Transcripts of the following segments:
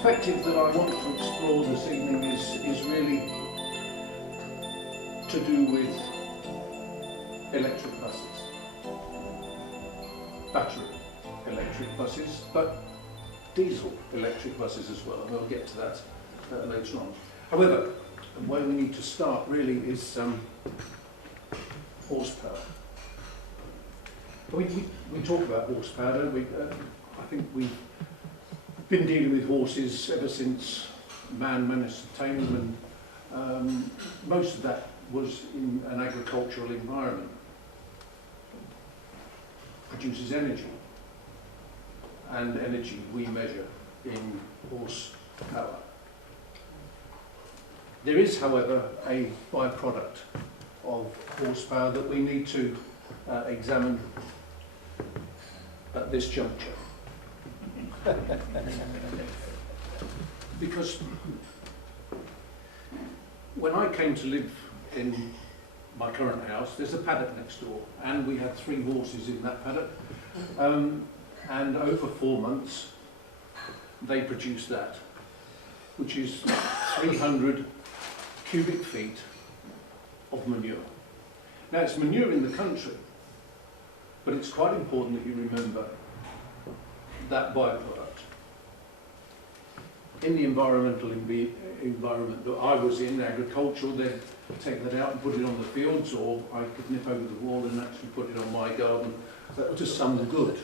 perspective that I want to explore this evening is really to do with electric buses, battery electric buses, but diesel electric buses as well, and we'll get to that later on. However, where we need to start really is horsepower. We talk about horsepower, don't we? I think we've been dealing with horses ever since man managed to tame them, and most of that was in an agricultural environment. Produces energy, and energy we measure in horsepower. There is, however, a byproduct of horsepower that we need to examine at this juncture. Because when I came to live in my current house, there's a paddock next door, and we had 3 horses in that paddock, and over 4 months they produced that, which is 300 cubic feet of manure. Now, it's manure in the country, but it's quite important that you remember that byproduct. In the environmental environment that I was in, agricultural, they'd take that out and put it on the fields, or I could nip over the wall and actually put it on my garden to some good.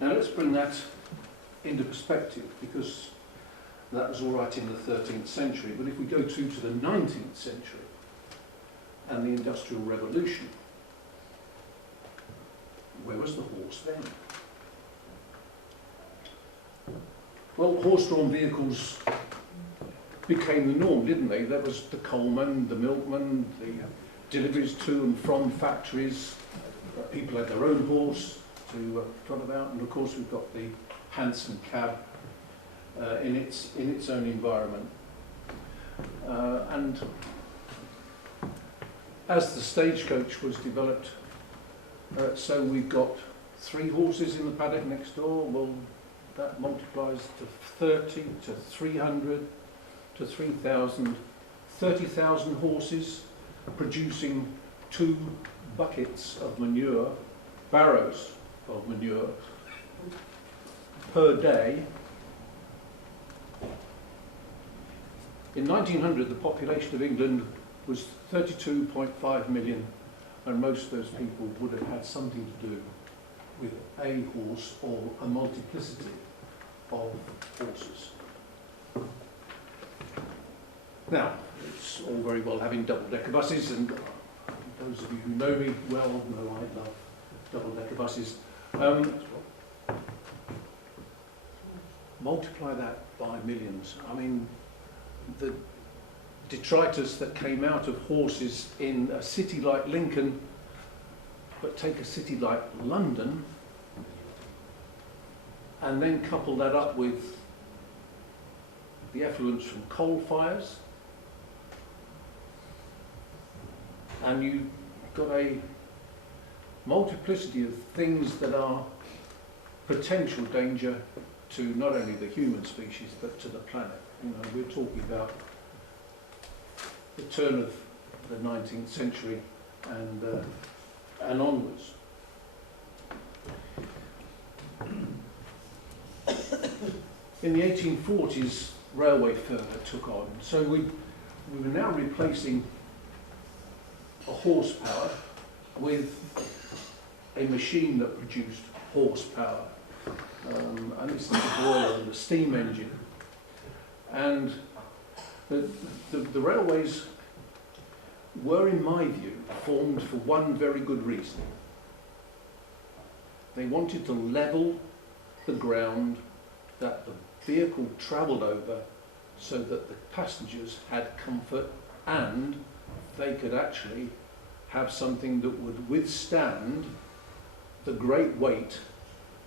Now let's bring that into perspective, because that was all right in the 13th century, but if we go to the 19th century and the Industrial Revolution, where was the horse then? Well, horse-drawn vehicles became the norm, didn't they? That was the coalman, the milkman, the deliveries to and from factories. People had their own horse to trot about, and of course we've got the hansom cab in its own environment. And as the stagecoach was developed, so we've got 3 horses in the paddock next door. Well, that multiplies to 30, to 300, to 3,000, 30,000 horses producing 2 buckets of manure, barrows of manure per day. In 1900, the population of England was 32.5 million, and most of those people would have had something to do with a horse or a multiplicity of horses. Now, it's all very well having double-decker buses, and those of you who know me well know I love double-decker buses. Multiply that by millions. I mean, the detritus that came out of horses in a city like Lincoln, but take a city like London and then couple that up with the effluents from coal fires, and you've got a multiplicity of things that are potential danger to not only the human species but to the planet. You know, we're talking about the turn of the 19th century and onwards. In the 1840s, Railway Fervour took on, so we were now replacing a horsepower with a machine that produced horsepower, and this is the boiler, the steam engine. And the railways were, in my view, formed for one very good reason. They wanted to level the ground that the vehicle travelled over so that the passengers had comfort and they could actually have something that would withstand the great weight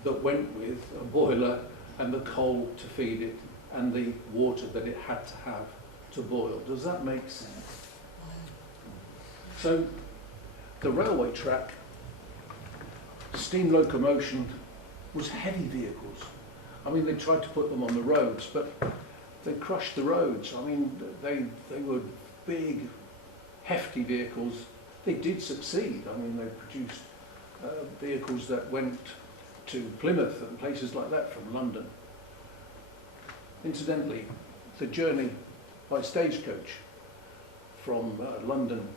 that went with a boiler and the coal to feed it and the water that it had to have to boil. Does that make sense? So the railway track, steam locomotion, was heavy vehicles. I mean, they tried to put them on the roads, but they crushed the roads. I mean, they were big, hefty vehicles. They did succeed. I mean, they produced vehicles that went to Plymouth and places like that from London. Incidentally, the journey by stagecoach from London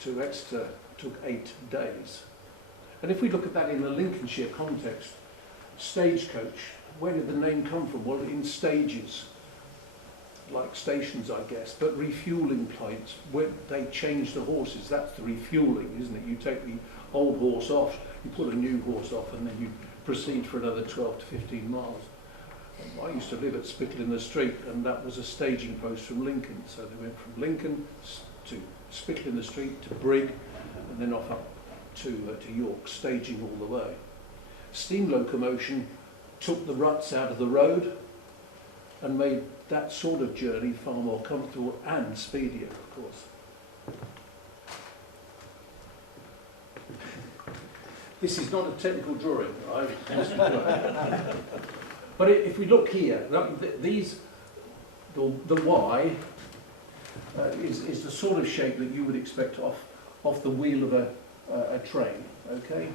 to Exeter took 8 days. And if we look at that in a Lincolnshire context, stagecoach, where did the name come from? Well, in stages, like stations, I guess, but refuelling points, where they change the horses. That's the refuelling, isn't it? You take the old horse off, you put a new horse off, and then you proceed for another 12 to 15 miles. I used to live at Spittal in the Street, and that was a staging post from Lincoln. So they went from Lincoln to Spittal in the Street to Brigg, and then off up to York, staging all the way. Steam locomotion took the ruts out of the road and made that sort of journey far more comfortable and speedier, of course. This is not a technical drawing, but if we look here, the Y is the sort of shape that you would expect off the wheel of a train, okay?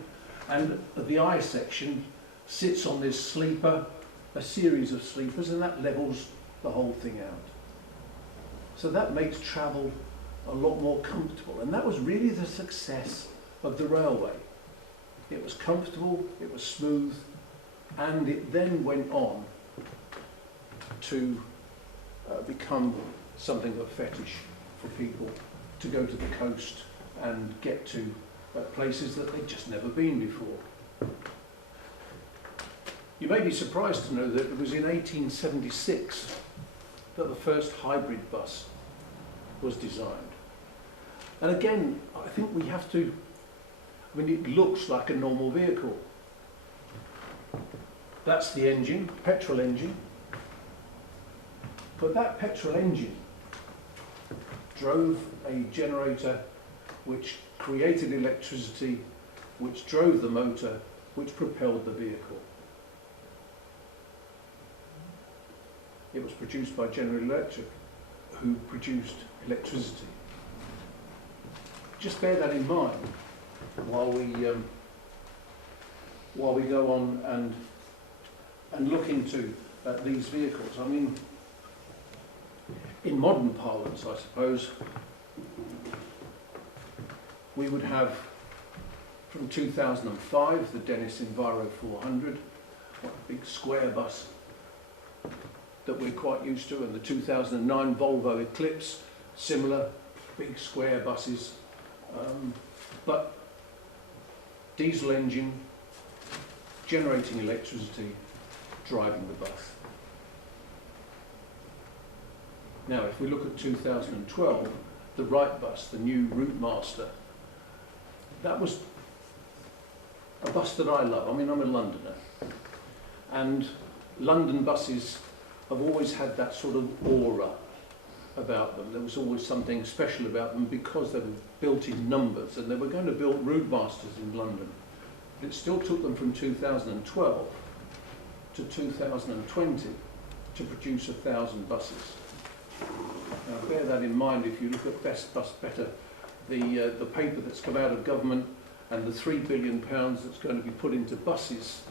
And the I section sits on this sleeper, a series of sleepers, and that levels the whole thing out. So that makes travel a lot more comfortable, and that was really the success of the railway. It was comfortable, it was smooth, and it then went on to become something of a fetish for people to go to the coast and get to places that they'd just never been before. You may be surprised to know that it was in 1876 that the first hybrid bus was designed. And again, I think we have to, I mean, it looks like a normal vehicle. That's the engine, petrol engine. But that petrol engine drove a generator which created electricity, which drove the motor, which propelled the vehicle. It was produced by General Electric, who produced electricity. Just bear that in mind while we go on and look into these vehicles. I mean, in modern parlance, I suppose, we would have, from 2005, the Dennis Enviro 400, a big square bus that we're quite used to, and the 2009 Volvo Eclipse, similar, big square buses, but diesel engine, generating electricity, driving the bus. Now, if we look at 2012, the Wright bus, the new Route Master, that was a bus that I love. I mean, I'm a Londoner, and London buses have always had that sort of aura about them. There was always something special about them because they were built in numbers, and they were going to build Route Masters in London. It still took them from 2012 to 2020 to produce 1,000 buses. Now, bear that in mind if you look at Best Bus Better, the paper that's come out of government and the £3 billion that's going to be put into buses,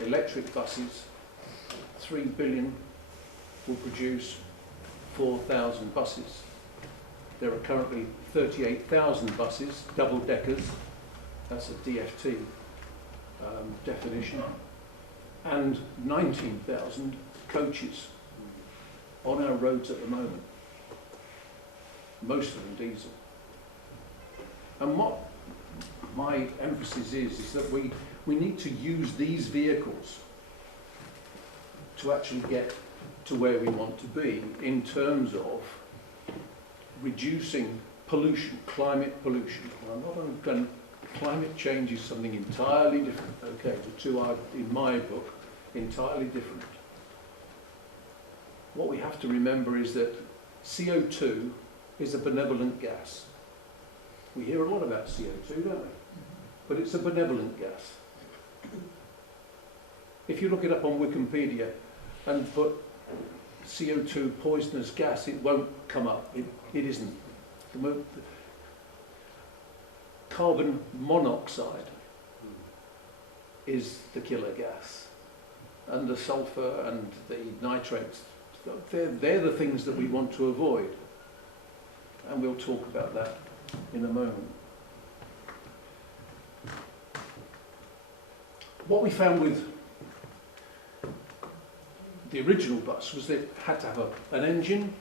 electric buses. 3 billion will produce 4,000 buses. There are currently 38,000 buses, double-deckers, that's a DFT definition, and 19,000 coaches on our roads at the moment, most of them diesel. And what my emphasis is that we need to use these vehicles to actually get to where we want to be in terms of reducing pollution, climate pollution. And I'm not going, climate change is something entirely different, okay, the two are, in my book, entirely different. What we have to remember is that CO2 is a benevolent gas. We hear a lot about CO2, don't we? But it's a benevolent gas. If you look it up on Wikipedia and put CO2 poisonous gas, it won't come up. It isn't. Carbon monoxide is the killer gas, and the sulfur and the nitrates, they're the things that we want to avoid, and we'll talk about that in a moment. What we found with the original bus was that it had to have an engine,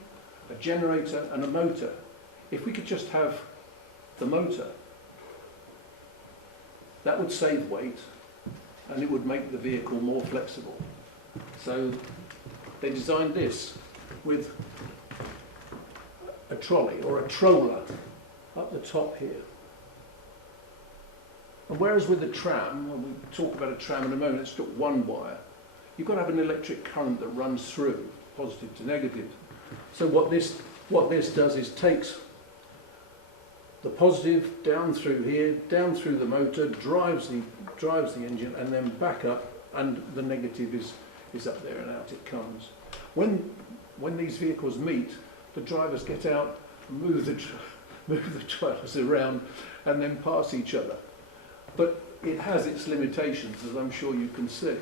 a generator and a motor. If we could just have the motor, that would save weight and it would make the vehicle more flexible. So they designed this with a trolley or a troller up the top here. And whereas with the tram, and we'll talk about a tram in a moment, it's got one wire, you've got to have an electric current that runs through, positive to negative. So what this does is takes the positive down through here, down through the motor, drives the engine, and then back up, and the negative is up there and out it comes. When these vehicles meet, the drivers get out, move the trailers around, and then pass each other. But it has its limitations, as I'm sure you can see.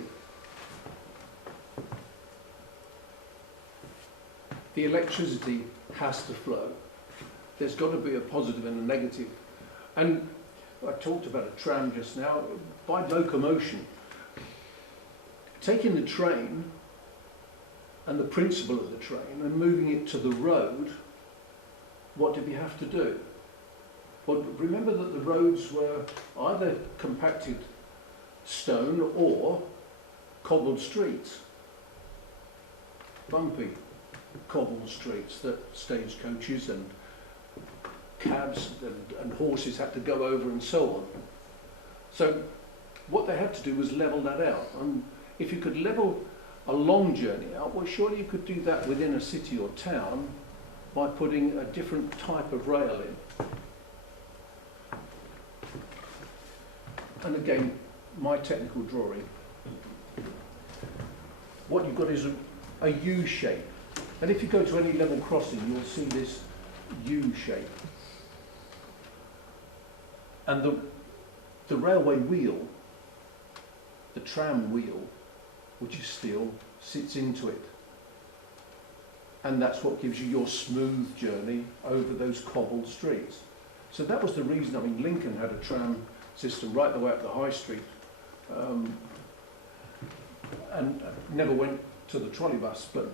The electricity has to flow. There's got to be a positive and a negative. And I talked about a tram just now. By locomotion, taking the train and the principle of the train and moving it to the road, what did we have to do? Well, remember that the roads were either compacted stone or cobbled streets, bumpy cobbled streets that stagecoaches and cabs and horses had to go over and so on. So what they had to do was level that out. And if you could level a long journey out, well, surely you could do that within a city or town by putting a different type of rail in. And again, my technical drawing, what you've got is a U shape. And if you go to any level crossing, you'll see this U shape. And the railway wheel, the tram wheel, which is steel, sits into it. And that's what gives you your smooth journey over those cobbled streets. So that was the reason. I mean, Lincoln had a tram system right the way up the high street, and never went to the trolley bus. But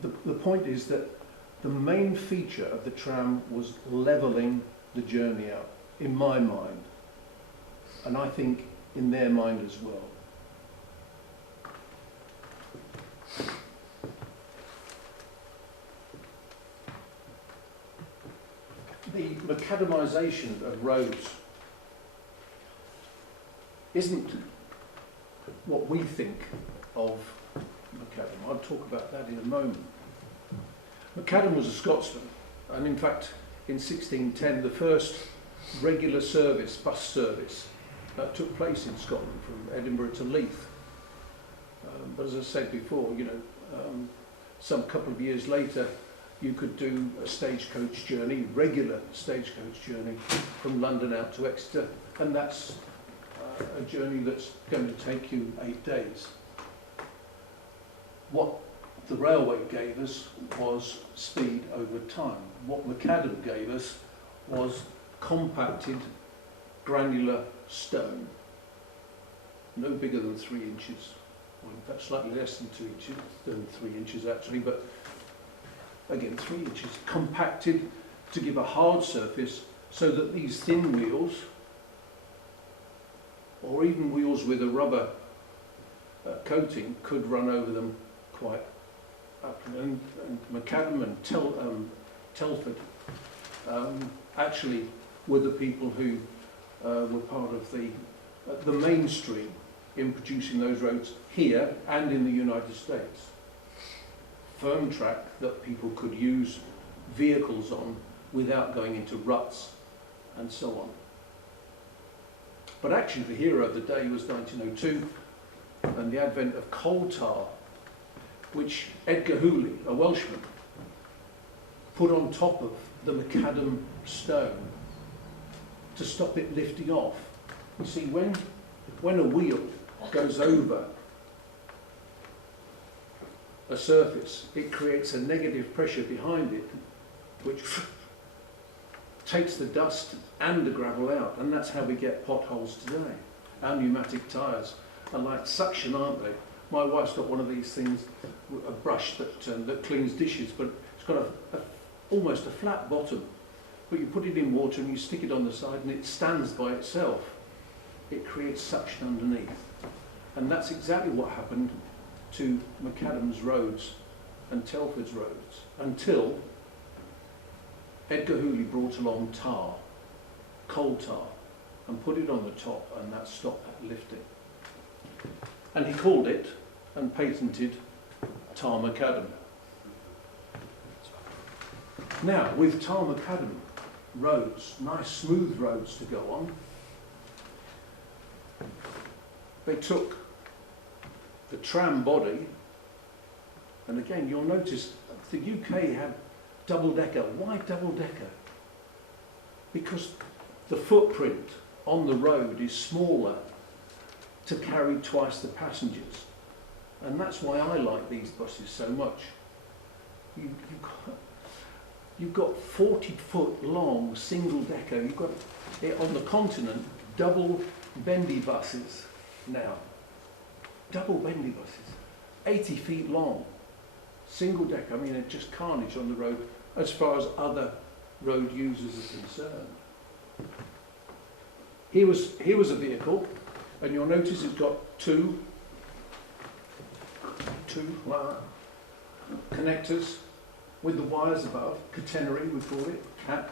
the point is that the main feature of the tram was levelling the journey out, in my mind, and I think in their mind as well. The macadamisation of roads isn't what we think of macadam. I'll talk about that in a moment. Macadam was a Scotsman, and in fact in 1610 the first regular service, bus service, took place in Scotland from Edinburgh to Leith. But as I said before, you know, some couple of years later you could do a stagecoach journey, regular stagecoach journey from London out to Exeter, and that's a journey that's going to take you 8 days. What the railway gave us was speed over time. What macadam gave us was compacted granular stone, no bigger than 3 inches, or in fact slightly less than 2 inches, than 3 inches actually, but again 3 inches, compacted to give a hard surface so that these thin wheels, or even wheels with a rubber coating, could run over them quite up. And macadam and Telford actually were the people who were part of the mainstream in producing those roads here and in the United States. Firm track that people could use vehicles on without going into ruts and so on. But actually the hero of the day was 1902 and the advent of coal tar, which Edgar Hooley, a Welshman, put on top of the macadam stone to stop it lifting off. You see, when a wheel goes over a surface, it creates a negative pressure behind it, which takes the dust and the gravel out, and that's how we get potholes today. Our pneumatic tyres are like suction, aren't they? My wife's got one of these things, a brush that cleans dishes, but it's got almost a flat bottom. But you put it in water and you stick it on the side and it stands by itself. It creates suction underneath. And that's exactly what happened to Macadam's roads and Telford's roads, until Edgar Hooley brought along tar, coal tar, and put it on the top, and that stopped that lifting. And he called it and patented tar macadam. Now, with tar macadam roads, nice smooth roads to go on, they took the tram body, and again you'll notice the UK had double-decker. Why double-decker? Because the footprint on the road is smaller to carry twice the passengers, and that's why I like these buses so much. You've got 40-foot long single-decker. You've got on the continent double bendy buses now. Double bendy buses, 80 feet long, single decker. I mean, it's just carnage on the road as far as other road users are concerned. Here was a vehicle, and you'll notice it's got two connectors with the wires above, catenary we call it, cat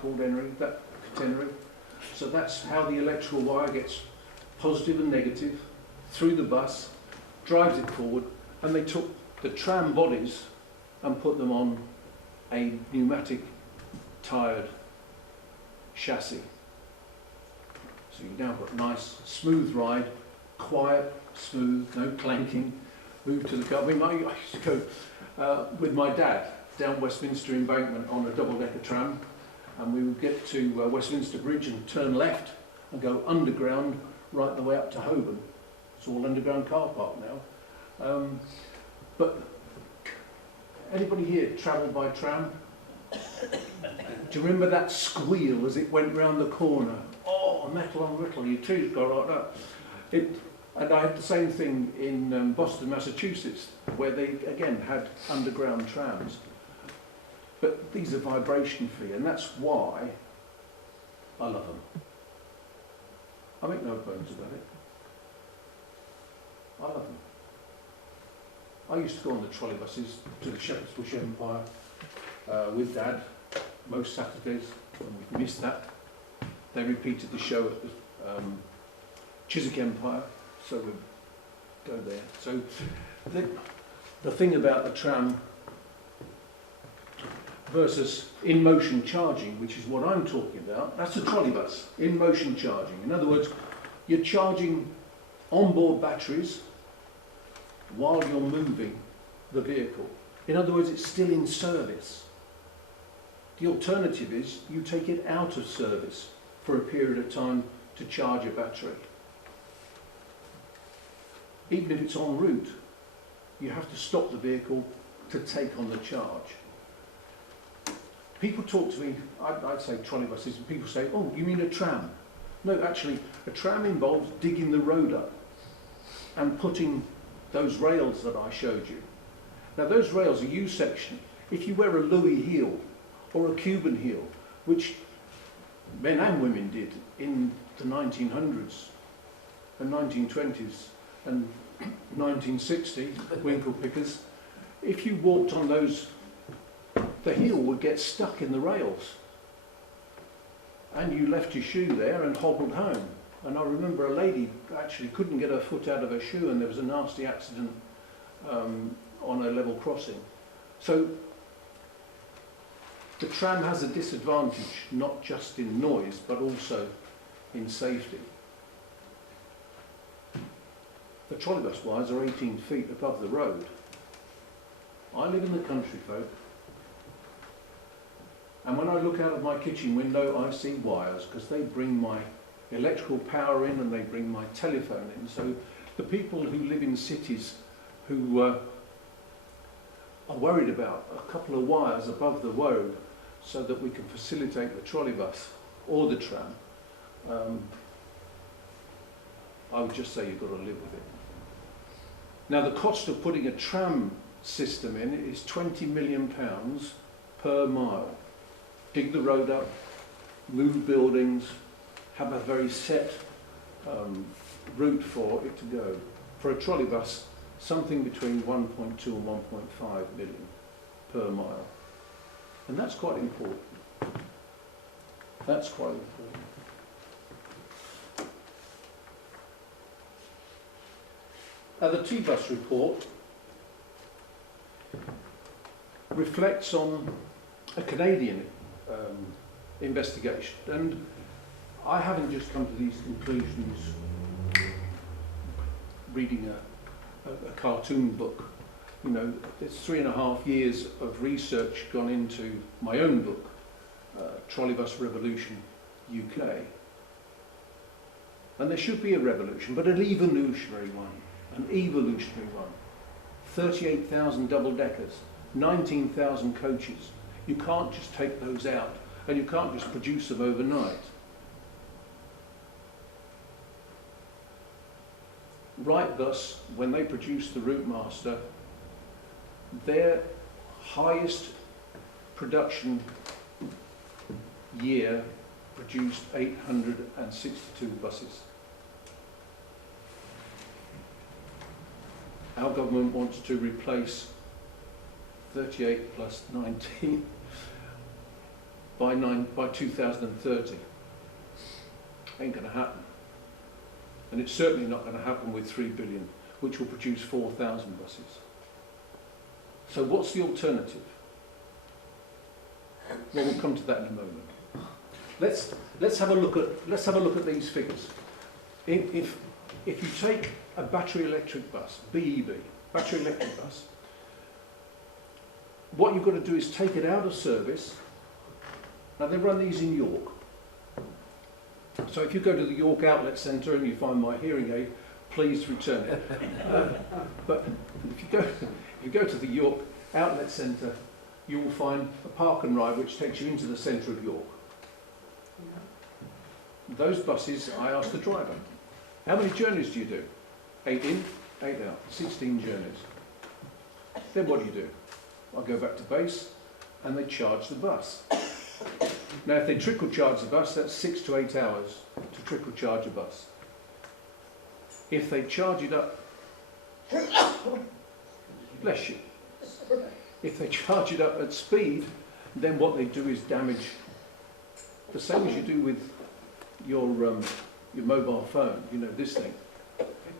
called Henry, that catenary. So that's how the electrical wire gets positive and negative through the bus, drives it forward, and they took the tram bodies and put them on a pneumatic tired chassis. So you've now got a nice smooth ride, quiet, smooth, no clanking, move to the car. I used to go with my dad down Westminster Embankment on a double-decker tram, and we would get to Westminster Bridge and turn left and go underground right the way up to Holborn. It's all underground car park now. But anybody here travelled by tram? Do you remember that squeal as it went round the corner? Oh, metal on metal, your teeth go like that. And I had the same thing in Boston, Massachusetts, where they again had underground trams. But these are vibration free, and that's why I love them. I make no bones about it. I love them. I used to go on the trolley buses to the Shepherd's Bush Empire with Dad most Saturdays, and we missed that. They repeated the show at the Chiswick Empire, so we'd go there. So the thing about the tram versus in-motion charging, which is what I'm talking about, that's a trolley bus, in-motion charging. In other words, you're charging onboard batteries while you're moving the vehicle. In other words, it's still in service. The alternative is you take it out of service for a period of time to charge a battery. Even if it's en route, you have to stop the vehicle to take on the charge. People talk to me, I'd say trolley buses, and people say, oh, you mean a tram? No, actually, a tram involves digging the road up and putting those rails that I showed you. Now, those rails are U-section. If you wear a Louis heel or a Cuban heel, which men and women did in the 1900s and 1920s and 1960, winkle pickers, if you walked on those, the heel would get stuck in the rails, and you left your shoe there and hobbled home. And I remember a lady actually couldn't get her foot out of her shoe, and there was a nasty accident on a level crossing. So the tram has a disadvantage, not just in noise, but also in safety. The trolleybus wires are 18 feet above the road. I live in the country, folk, and when I look out of my kitchen window I see wires, because they bring my electrical power in and they bring my telephone in. So the people who live in cities who are worried about a couple of wires above the road so that we can facilitate the trolleybus or the tram, I would just say you've got to live with it. Now the cost of putting a tram system in is £20 million per mile. Dig the road up, move buildings, have a very set route for it to go. For a trolleybus, something between 1.2 and 1.5 million per mile. And that's quite important. That's quite important. The Tbus report reflects on a Canadian investigation, and I haven't just come to these conclusions reading a cartoon book. You know, there's 3.5 years of research gone into my own book, Trolleybus Revolution UK. And there should be a revolution, but an evolutionary one. An evolutionary one. 38,000 double-deckers, 19,000 coaches. You can't just take those out, and you can't just produce them overnight. Wrightbus, when they produced the Route Master, their highest production year produced 862 buses. Our government wants to replace 38 plus 19 by 2030. Ain't going to happen. And it's certainly not going to happen with 3 billion, which will produce 4,000 buses. So what's the alternative? Well, we'll come to that in a moment. Let's have a look at these figures. If you take a battery electric bus, BEB, battery electric bus, what you've got to do is take it out of service. Now they run these in York. So if you go to the York Outlet Centre and you find my hearing aid, please return it. But if you go to the York Outlet Centre, you will find a park and ride which takes you into the centre of York. Those buses, I asked the driver, how many journeys do you do? 8 in, 8 out, 16 journeys. Then what do? I go back to base and they charge the bus. Now if they trickle charge the bus, that's 6 to 8 hours to trickle charge a bus. If they charge it up, bless you, if they charge it up at speed, then what they do is damage, the same as you do with your mobile phone, you know, this thing.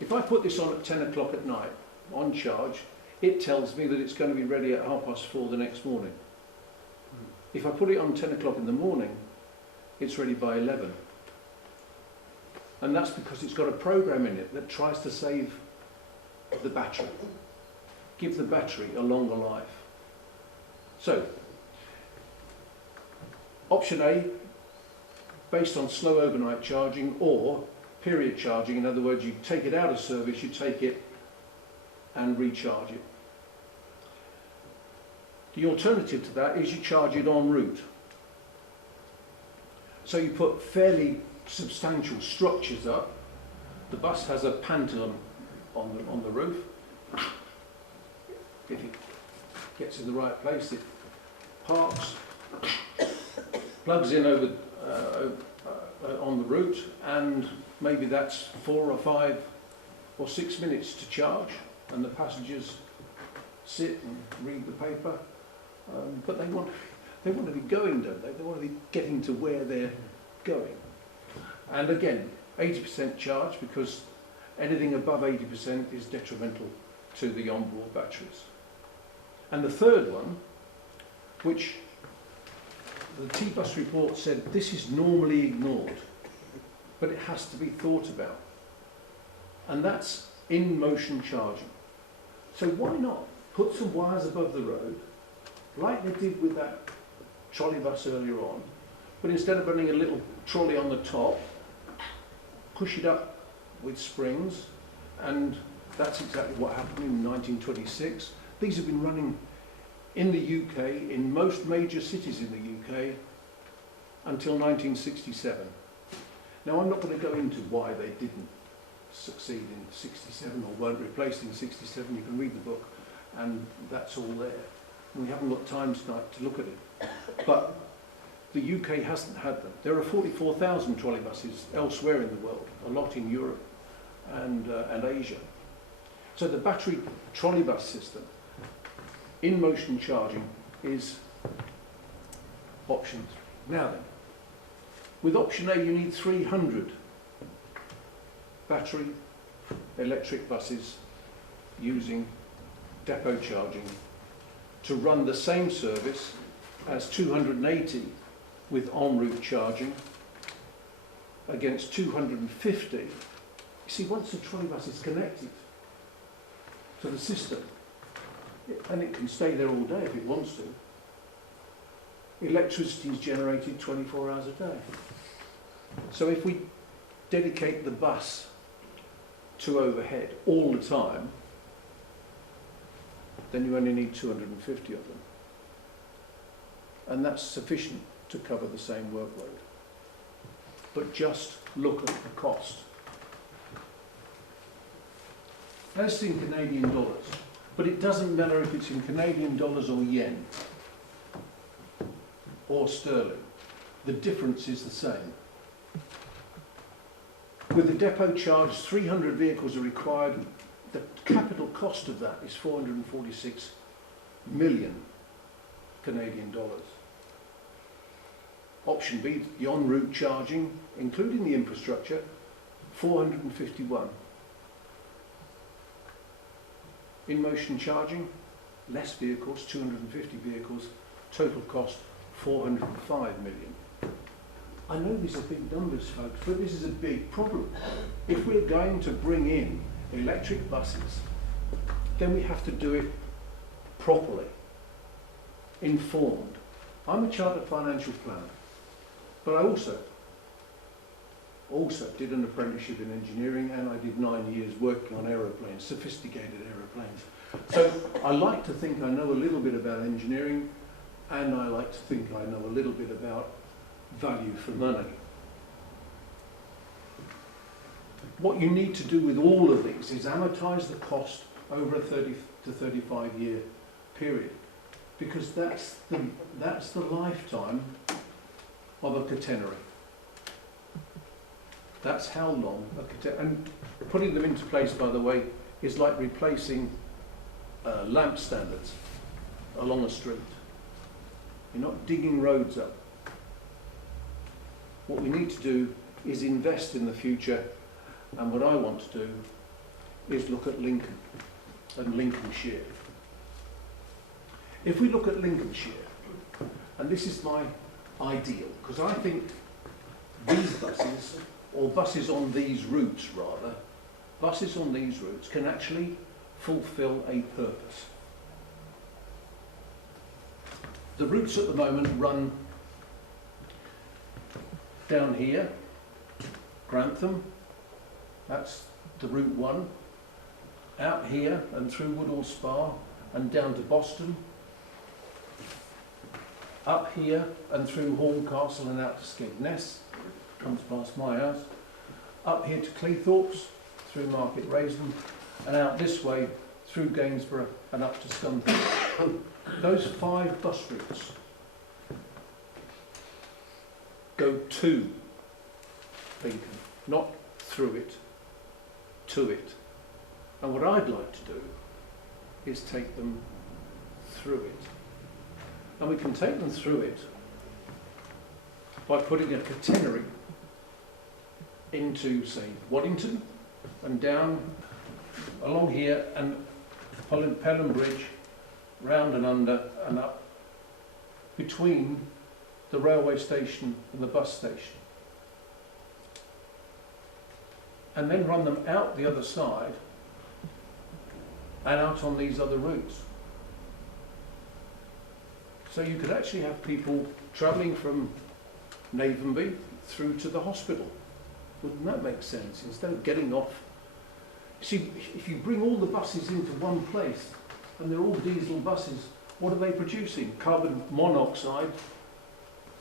If I put this on at 10 o'clock at night, on charge, it tells me that it's going to be ready at 4:30 the next morning. If I put it on 10 o'clock in the morning, it's ready by 11. And that's because it's got a program in it that tries to save the battery, give the battery a longer life. So, option A, based on slow overnight charging or period charging. In other words, you take it out of service, you take it and recharge it. The alternative to that is you charge it en route. So you put fairly substantial structures up. The bus has a panther on the roof. If it gets in the right place, it parks, plugs in over on the route, and maybe that's 4 or 5 or 6 minutes to charge, and the passengers sit and read the paper. But they want to be going, don't they? They want to be getting to where they're going. And again, 80% charge, because anything above 80% is detrimental to the onboard batteries. And the third one, which the Tbus report said this is normally ignored. but it has to be thought about. And that's in motion charging. So why not put some wires above the road, like they did with that trolley bus earlier on, but instead of running a little trolley on the top, push it up with springs, and that's exactly what happened in 1926. These have been running in the UK, in most major cities in the UK, until 1967. Now, I'm not going to go into why they didn't succeed in 67 or weren't replaced in 67. You can read the book, and that's all there. We haven't got time tonight to look at it. But the UK hasn't had them. There are 44,000 trolley buses elsewhere in the world, a lot in Europe and Asia. So the battery trolley bus system, in motion charging, is option 3. Now then, with option A you need 300 battery electric buses using depot charging to run the same service as 280 with en route charging against 250. You see, once the trolley bus is connected to the system, and it can stay there all day if it wants to, electricity is generated 24 hours a day. So if we dedicate the bus to overhead all the time, then you only need 250 of them. And that's sufficient to cover the same workload. But just look at the cost. That's in Canadian dollars, but it doesn't matter if it's in Canadian dollars or yen or sterling. The difference is the same. With the depot charge, 300 vehicles are required. The capital cost of that is 446 million Canadian dollars. Option B, the en route charging, including the infrastructure, 451. In motion charging, less vehicles, 250 vehicles, total cost 405 million. I know these are big numbers, folks, but this is a big problem. If we're going to bring in electric buses, then we have to do it properly, informed. I'm a chartered financial planner, but I also did an apprenticeship in engineering, and I did 9 years working on aeroplanes, sophisticated aeroplanes. So I like to think I know a little bit about engineering, and I like to think I know a little bit about value for money. What you need to do with all of these is amortize the cost over a 30 to 35 year period, because that's the lifetime of a catenary. That's how long a catenary, and putting them into place, by the way, is like replacing lamp standards along a street. You're not digging roads up. What we need to do is invest in the future, and what I want to do is look at Lincoln and Lincolnshire. If we look at Lincolnshire, and this is my ideal, because I think these buses, or buses on these routes rather, buses on these routes can actually fulfill a purpose. The routes at the moment run down here, Grantham, that's the route 1, out here and through Woodall Spa and down to Boston, up here and through Horncastle and out to Skegness, comes past my house, up here to Cleethorpes, through Market Raisden, and out this way through Gainsborough and up to Scunthorpe. Those 5 bus routes go to Lincoln, not through it, to it. And what I'd like to do is take them through it. And we can take them through it by putting a catenary into, say, Waddington and down along here and Pelham Bridge, round and under and up between the railway station and the bus station. and then run them out the other side and out on these other routes. So you could actually have people travelling from Navenby through to the hospital. Wouldn't that make sense? Instead of getting off. See, if you bring all the buses into one place, and they're all diesel buses, what are they producing? Carbon monoxide,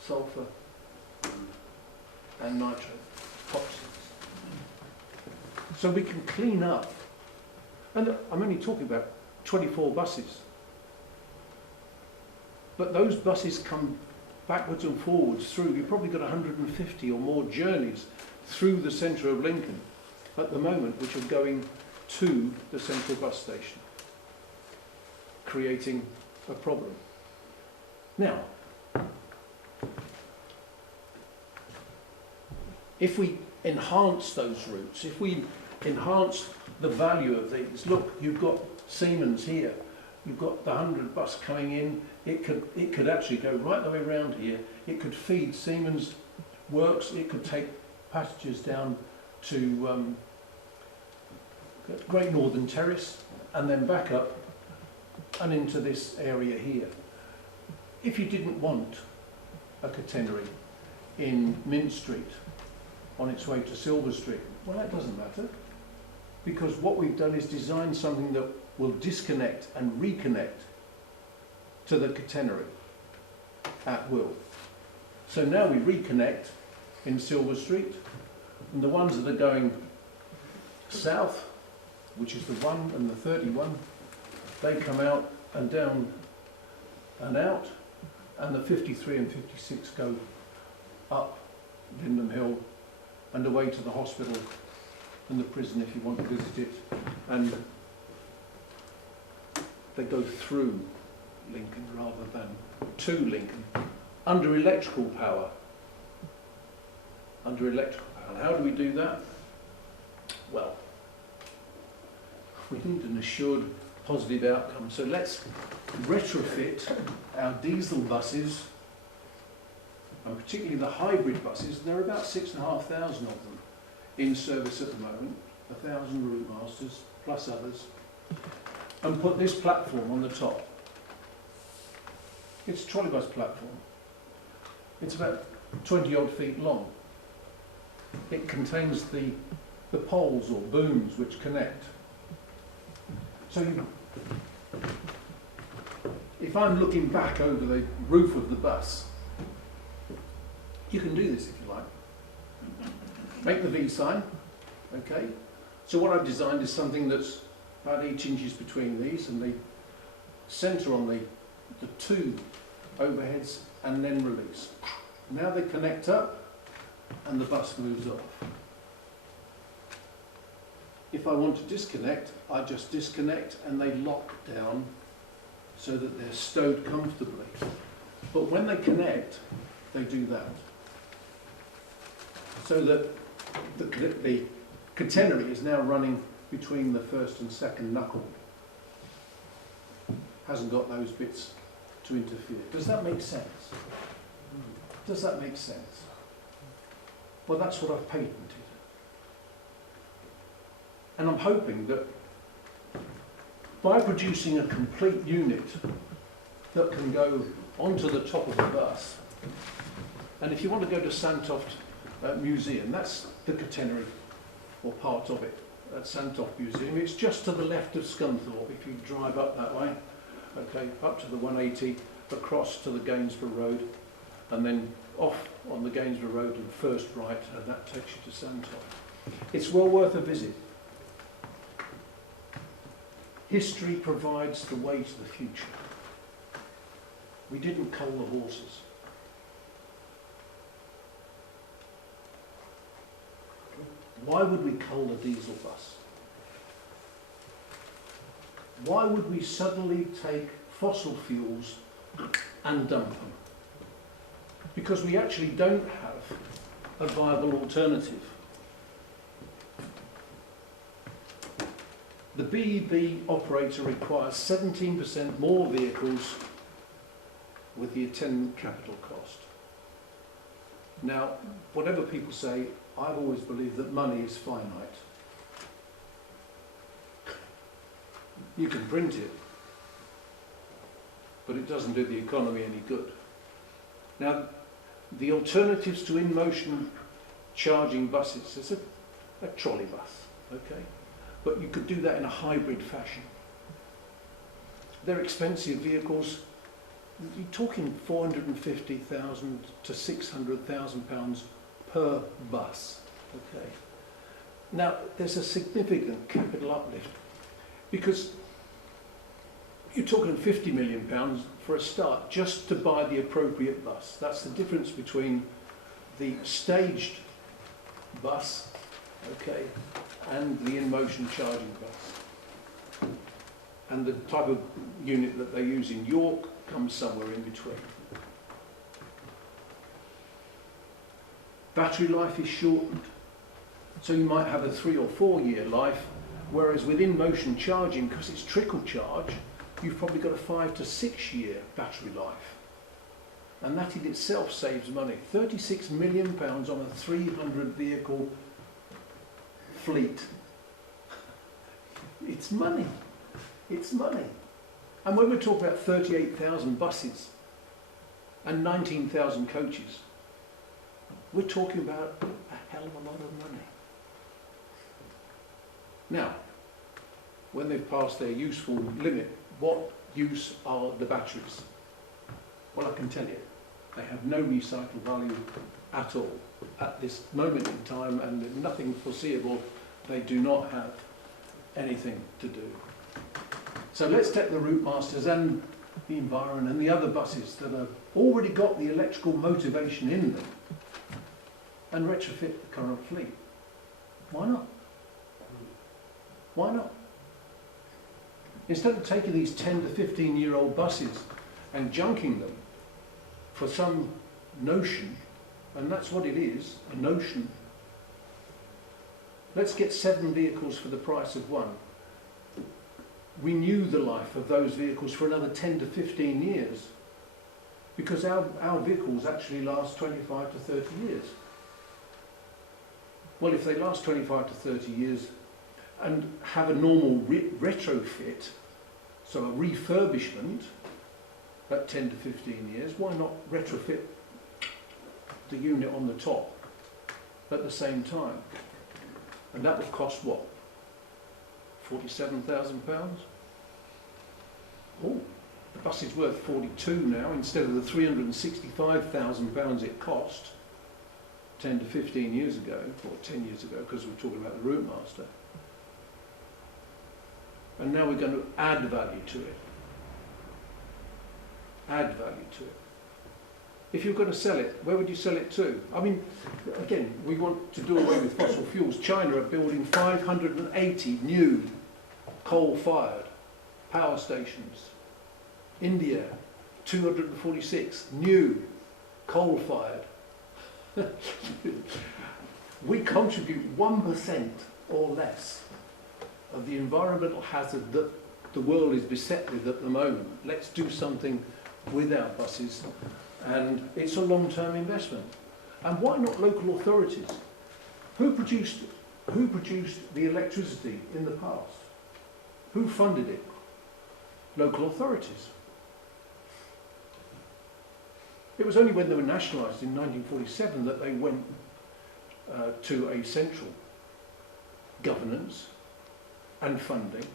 sulphur, and nitrate, toxins. So we can clean up. And I'm only talking about 24 buses. But those buses come backwards and forwards through. You've probably got 150 or more journeys through the centre of Lincoln at the moment, which are going to the central bus station, creating a problem. Now, if we enhance those routes, if we enhance the value of these, look, you've got Siemens here, you've got the 100 bus coming in, it could actually go right the way around here, it could feed Siemens works, it could take passengers down to Great Northern Terrace and then back up and into this area here. If you didn't want a catenary in Mint Street on its way to Silver Street, well, that doesn't matter, because what we've done is design something that will disconnect and reconnect to the catenary at will. So now we reconnect in Silver Street, and the ones that are going south, which is the 1 and the 31, they come out and down and out, and the 53 and 56 go up Lindham Hill and away to the hospital and the prison if you want to visit it, and they go through Lincoln rather than to Lincoln, under electrical power. Under electrical power. And how do we do that? Well, we need an assured positive outcome. So let's retrofit our diesel buses, and particularly the hybrid buses. There are about 6,500 of them in service at the moment, 1,000 route masters plus others, and put this platform on the top. It's a trolleybus platform. It's about 20 odd feet long. It contains the poles or booms which connect. So if I'm looking back over the roof of the bus, you can do this if you like. Make the V sign, okay? So what I've designed is something that's about 8 inches between these, and they centre on the two overheads and then release. Now they connect up and the bus moves off. If I want to disconnect, I just disconnect and they lock down so that they're stowed comfortably. But when they connect, they do that. So that the catenary is now running between the first and second knuckle. Hasn't got those bits to interfere. Does that make sense? Does that make sense? Well, that's what I've patented. And I'm hoping that by producing a complete unit that can go onto the top of the bus, and if you want to go to Sandtoft Museum, that's the catenary, or part of it, at Sandtoft Museum. It's just to the left of Scunthorpe if you drive up that way, okay, up to the 180, across to the Gainsborough Road, and then off on the Gainsborough Road and first right, and that takes you to Sandtoft. It's well worth a visit. History provides the way to the future. We didn't cull the horses. Why would we cull a diesel bus? Why would we suddenly take fossil fuels and dump them? Because we actually don't have a viable alternative. The BEB operator requires 17% more vehicles with the attendant capital cost. Now, whatever people say, I've always believed that money is finite. You can print it, but it doesn't do the economy any good. Now, the alternatives to in-motion charging buses is a trolley bus, okay? But you could do that in a hybrid fashion. They're expensive vehicles. You're talking £450,000 to £600,000 per bus, okay? Now, there's a significant capital uplift because you're talking £50 million for a start just to buy the appropriate bus. That's the difference between the staged bus, okay, and the in-motion charging bus. And the type of unit that they use in York comes somewhere in between. Battery life is shortened, so you might have a 3 or 4 year life, whereas with in-motion charging, because it's trickle charge, you've probably got a 5 to 6 year battery life. And that in itself saves money. £36 million on a 300 vehicle fleet. It's money. It's money. And when we're talking about 38,000 buses and 19,000 coaches, we're talking about a hell of a lot of money. Now, when they've passed their useful limit, what use are the batteries? Well, I can tell you, they have no recycle value at all at this moment in time, and with nothing foreseeable, they do not have anything to do. So let's take the Route Masters and the Environ and the other buses that have already got the electrical motivation in them and retrofit the current fleet. Why not? Why not? Instead of taking these 10 to 15-year-old buses and junking them for some notion, and that's what it is, a notion, let's get 7 vehicles for the price of 1. Renew the life of those vehicles for another 10 to 15 years, because our vehicles actually last 25 to 30 years. Well, if they last 25 to 30 years and have a normal retrofit, so a refurbishment at 10 to 15 years, why not retrofit the unit on the top at the same time? And that would cost what? £47,000? Oh, the bus is worth 42 now instead of the £365,000 it cost 10 to 15 years ago, or 10 years ago, because we're talking about the Route Master. And now we're going to add value to it. Add value to it. If you're going to sell it, where would you sell it to? I mean, again, we want to do away with fossil fuels. China are building 580 new coal-fired power stations. India, 246 new coal-fired. We contribute 1% or less of the environmental hazard that the world is beset with at the moment. Let's do something with our buses, and it's a long-term investment. And why not local authorities? Who produced the electricity in the past? Who funded it? Local authorities. It was only when they were nationalised in 1947 that they went to a central governance and funding.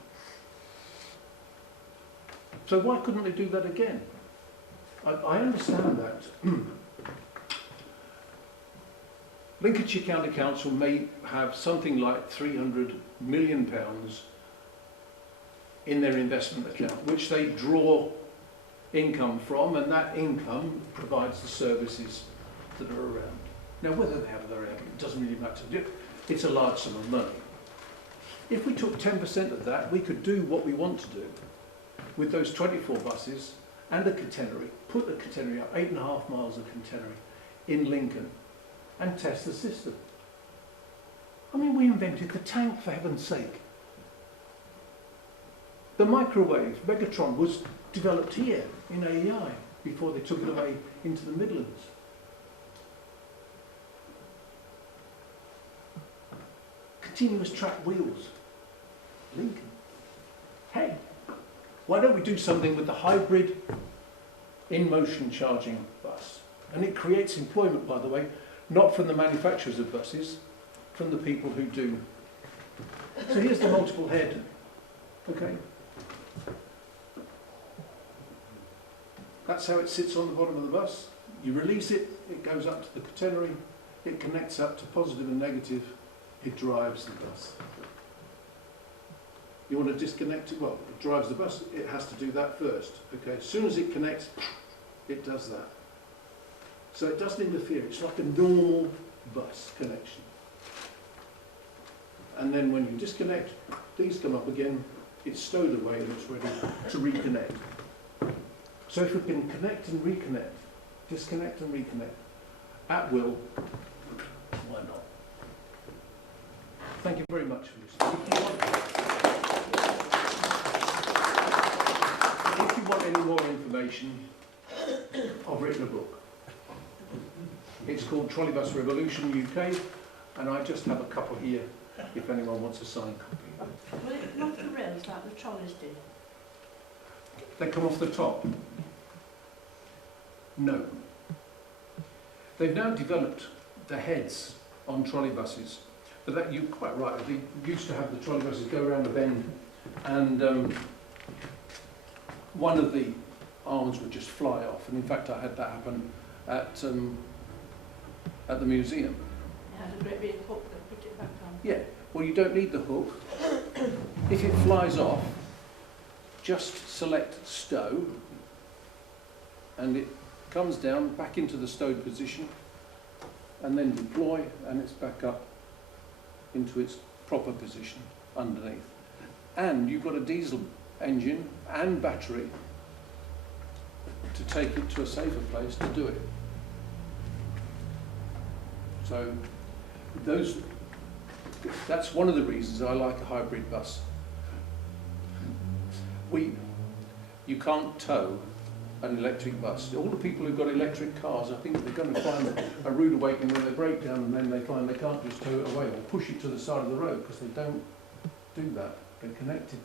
So why couldn't they do that again? I understand that Lincolnshire County Council may have something like £300 million in their investment account, which they draw income from, and that income provides the services that are around. Now, whether they have their own, it doesn't really matter. It's a large sum of money. If we took 10% of that, we could do what we want to do with those 24 buses and a catenary, put the catenary up, 8.5 miles of catenary in Lincoln, and test the system. I mean, we invented the tank, for heaven's sake. The microwave, Megatron, was developed here in AEI before they took it away into the Midlands. continuous track wheels. Lincoln. Hey, why don't we do something with the hybrid in-motion charging bus? And it creates employment, by the way, not from the manufacturers of buses, from the people who do. So here's the multiple head. Okay. That's how it sits on the bottom of the bus. You release it, it goes up to the catenary, it connects up to positive and negative, it drives the bus. You want to disconnect it? Well, it drives the bus, it has to do that first. Okay, as soon as it connects, it does that. So it doesn't interfere, it's like a normal bus connection. And then when you disconnect, these come up again, it's stowed away and it's ready to reconnect. So if we can connect and reconnect, disconnect and reconnect, at will, why not? Thank you very much for listening. If you want any more information, I've written a book. It's called Trolleybus Revolution UK, and I just have a couple here if anyone wants a signed copy. Will it not the rails like the trolleys did? They come off the top? No. They've now developed the heads on trolleybuses, but that, you're quite right, they used to have the trolleybuses go around the bend and one of the arms would just fly off, and in fact I had that happen at the museum. It had a great big hook that put it back on. Yeah, well you don't need the hook. If it flies off, just select stow and it comes down back into the stowed position and then deploy and it's back up into its proper position underneath. And you've got a diesel engine and battery to take it to a safer place to do it. So that's one of the reasons I like a hybrid bus. You can't tow an electric bus. All the people who've got electric cars, I think they're going to find a rude awakening when they break down and then they find they can't just tow it away or push it to the side of the road because they don't do that. They're connected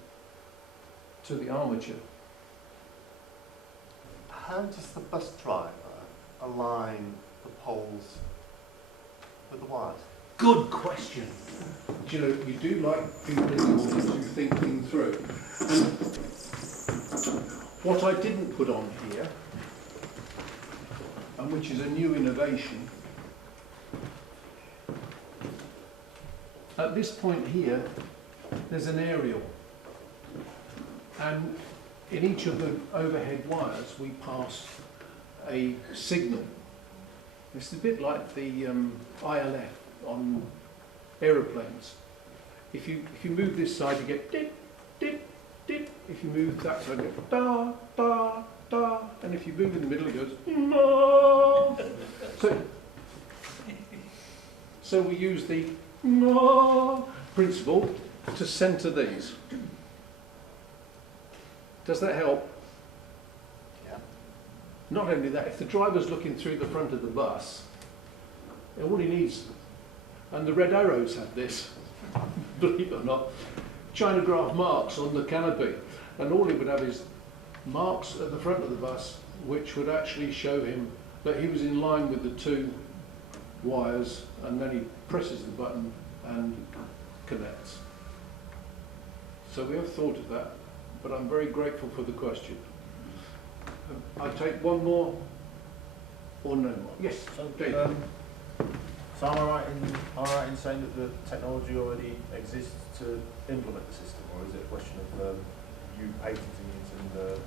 to the armature. How does the bus driver align the poles with the wires? Good question. Do you know, you do like people in the audience who think things through. And what I didn't put on here, and which is a new innovation, at this point here, there's an aerial. And in each of the overhead wires, we pass a signal. It's a bit like the ILF on aeroplanes. If you move this side, you get dip, dip, dip. If you move that side, you get da, da, da. And if you move in the middle, it goes no. So we use the no principle to centre these. Does that help? Yeah. Not only that, if the driver's looking through the front of the bus, all he needs, and the red arrows have this, believe it or not, Chinograph marks on the canopy, and all he would have is marks at the front of the bus which would actually show him that he was in line with the two wires, and then he presses the button and connects. So we have thought of that, but I'm very grateful for the question. I take one more or no more? Yes, David. So am I right in saying that the technology already exists to implement the system, or is it a question of you patenting it and...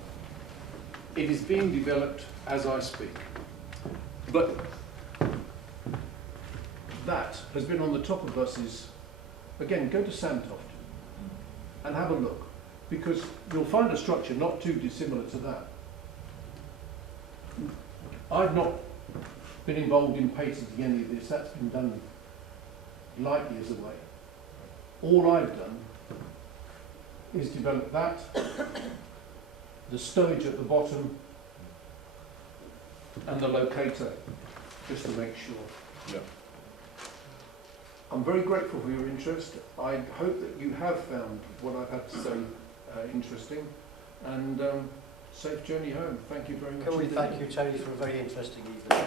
It is being developed as I speak. But that has been on the top of buses. Again, go to Sandtoft and have a look, because you'll find a structure not too dissimilar to that. I've not been involved in patenting any of this. That's been done light years away. All I've done is develop that, the stowage at the bottom, and the locator, just to make sure. Yeah. I'm very grateful for your interest. I hope that you have found what I've had to say interesting, and safe journey home. Thank you very much. Can we indeed. thank you, Terry, for a very interesting evening.